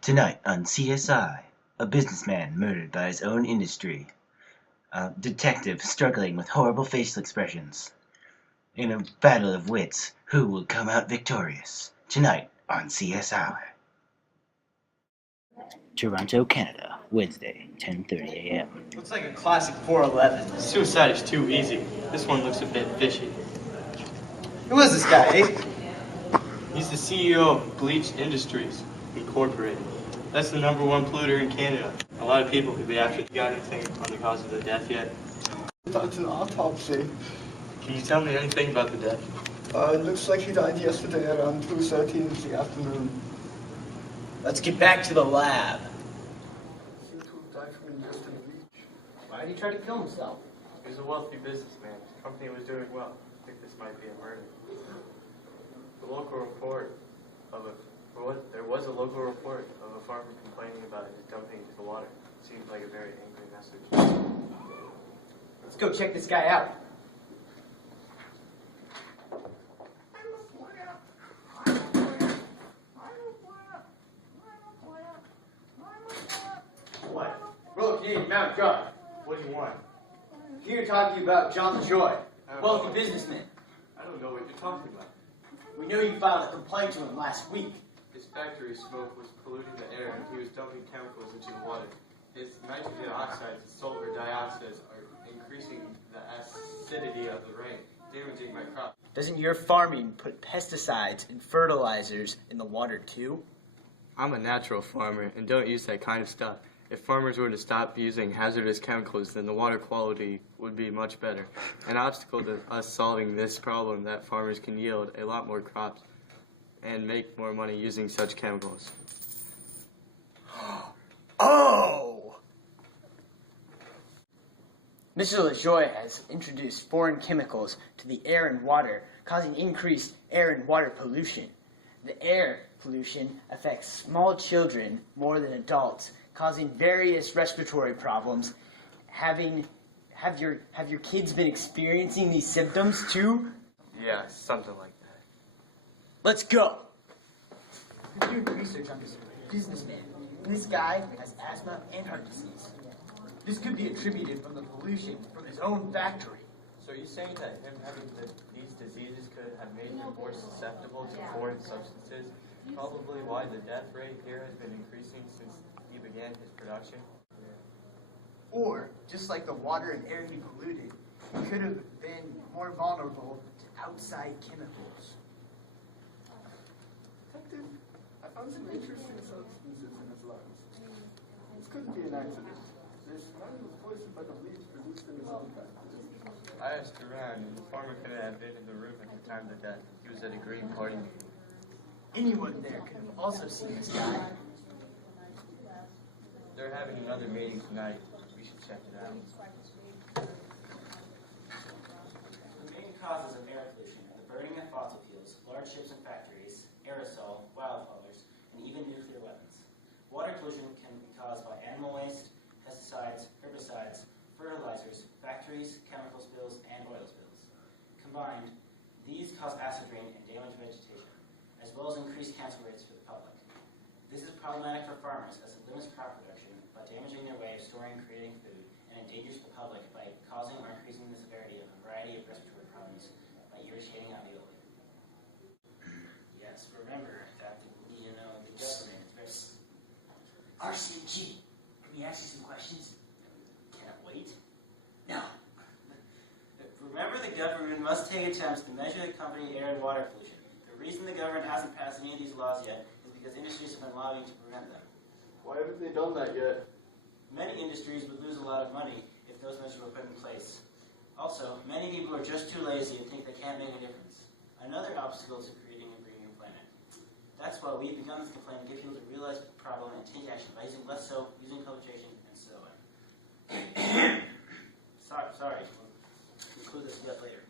Tonight on CSI, a businessman murdered by his own industry. A detective struggling with horrible facial expressions. In a battle of wits, who will come out victorious? Tonight on CSI. Toronto, Canada, Wednesday, 10:30 a.m. Looks like a classic 411. Suicide is too easy. This one looks a bit fishy. Who is this guy, eh? He's the CEO of Bleach Industries, Incorporated. That's the #1 polluter in Canada. A lot of people could be after. You got anything on the cause of the death yet? That's an autopsy. Can you tell me anything about the death? It looks like he died yesterday around 2:13 in the afternoon. Let's get back to the lab. Seemed to have died from ingesting bleach. Why did he try to kill himself? He was a wealthy businessman. The company was doing well. I think this might be a murder. The local report of there was a local report of a farmer complaining about his dumping into the water. Seems like a very angry message. Let's go check this guy out. What? Royal Canadian Mountain Drive. What do you want? Here talking about John LaJoy, wealthy businessman. I don't know what you're talking about. We know you filed a complaint to him last week. His factory smoke was polluting the air and he was dumping chemicals into the water. His nitrogen oxides and sulfur dioxides are increasing the acidity of the rain, damaging my crop. Doesn't your farming put pesticides and fertilizers in the water too? I'm a natural farmer and don't use that kind of stuff. If farmers were to stop using hazardous chemicals, then the water quality would be much better. An obstacle to us solving this problem that farmers can yield a lot more crops and make more money using such chemicals. Oh! Mr. LaJoy has introduced foreign chemicals to the air and water, causing increased air and water pollution. The air pollution affects small children more than adults, causing various respiratory problems. Have your kids been experiencing these symptoms too? Yeah, something like that. Let's go. I'm doing research on this businessman. This guy has asthma and heart disease. This could be attributed from the pollution from his own factory. So you're saying that him having these diseases could have made him more susceptible to foreign substances? Probably why the death rate here has been increasing since he began his production? Or, just like the water and air he polluted, he could have been more vulnerable to outside chemicals. Detective, I found some interesting substances in his lungs. This couldn't be an accident. This man was poisoned by the bleach produced in his own factory. I asked around, and the farmer couldn't have been in the room at the time of the death. He was at a green party meeting. Anyone there could have also seen this guy. They're having another meeting tonight. We should check it out. The main causes of air pollution are the burning of fossil fuels, large ships and factories, aerosol, wildflowers, and even nuclear weapons. Water pollution can be caused by animal waste, pesticides, herbicides, fertilizers, factories, chemical spills, and oil spills. Combined, these cause acid rain and damage vegetation, as well as increased cancer rates for the public. This is problematic for farmers as it limits crop production by damaging their way of storing and creating food, and endangers the public by causing or increasing the severity of a variety of respiratory problems by irritating alveoli. Yes, remember that the government is very... RCMG, can we ask you some questions? Can't wait. No. Remember, the government must take attempts to measure the company air and water pollution. The reason the government hasn't passed any of these laws yet is because industries have been lobbying to prevent them. Why haven't they done that yet? Many industries would lose a lot of money if those measures were put in place. Also, many people are just too lazy and think they can't make a difference. Another obstacle to creating a greener planet. That's why we've begun this complaint to get people to realize the problem and take action by using less soap, using filtration, and so on. Sorry. We'll include this a bit later.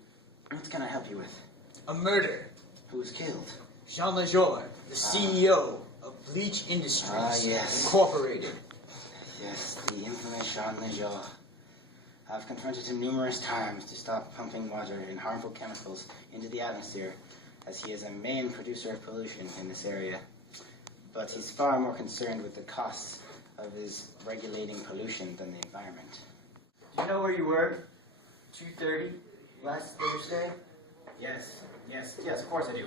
What can I help you with? A murder. Who was killed? Jean LaJoy, the CEO of Bleach Industries, yes. Incorporated. Yes, the infamous Jean LaJoy. I've confronted him numerous times to stop pumping water and harmful chemicals into the atmosphere, as he is a main producer of pollution in this area. but he's far more concerned with the costs of his regulating pollution than the environment. Do you know where you were? 2:30 last Thursday? Yes, of course I do.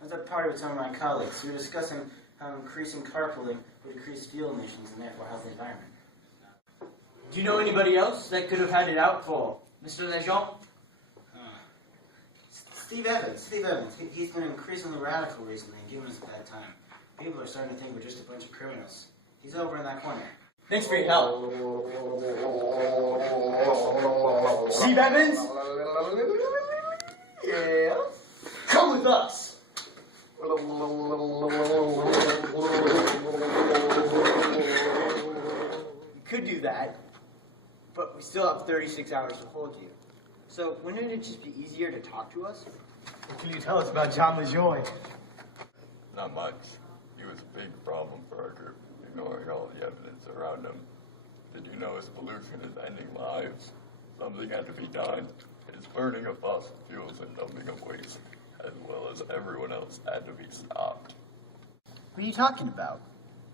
I was at a party with some of my colleagues. We were discussing how increasing carpooling would decrease fuel emissions and therefore help the environment. Do you know anybody else that could have had it out for Mr. Lejeune? Steve Evans. He's been increasingly radical recently and giving us a bad time. People are starting to think we're just a bunch of criminals. He's over in that corner. Thanks for your help. Steve Evans? Yeah. Come with us. We could do that, but we still have 36 hours to hold you. So wouldn't it just be easier to talk to us? What can you tell us about John LaJoie? Not much. He was a big problem for our group, ignoring all the evidence around him. Did you know his pollution is ending lives? Something had to be done. His burning of fossil fuels and dumping of waste, as well as everyone else, had to be stopped. What are you talking about?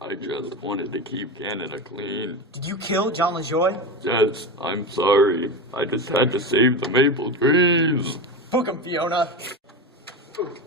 I just wanted to keep Canada clean. Did you kill John LaJoie? Yes, I'm sorry. I just had to save the maple trees. Book him, Fiona. Ooh.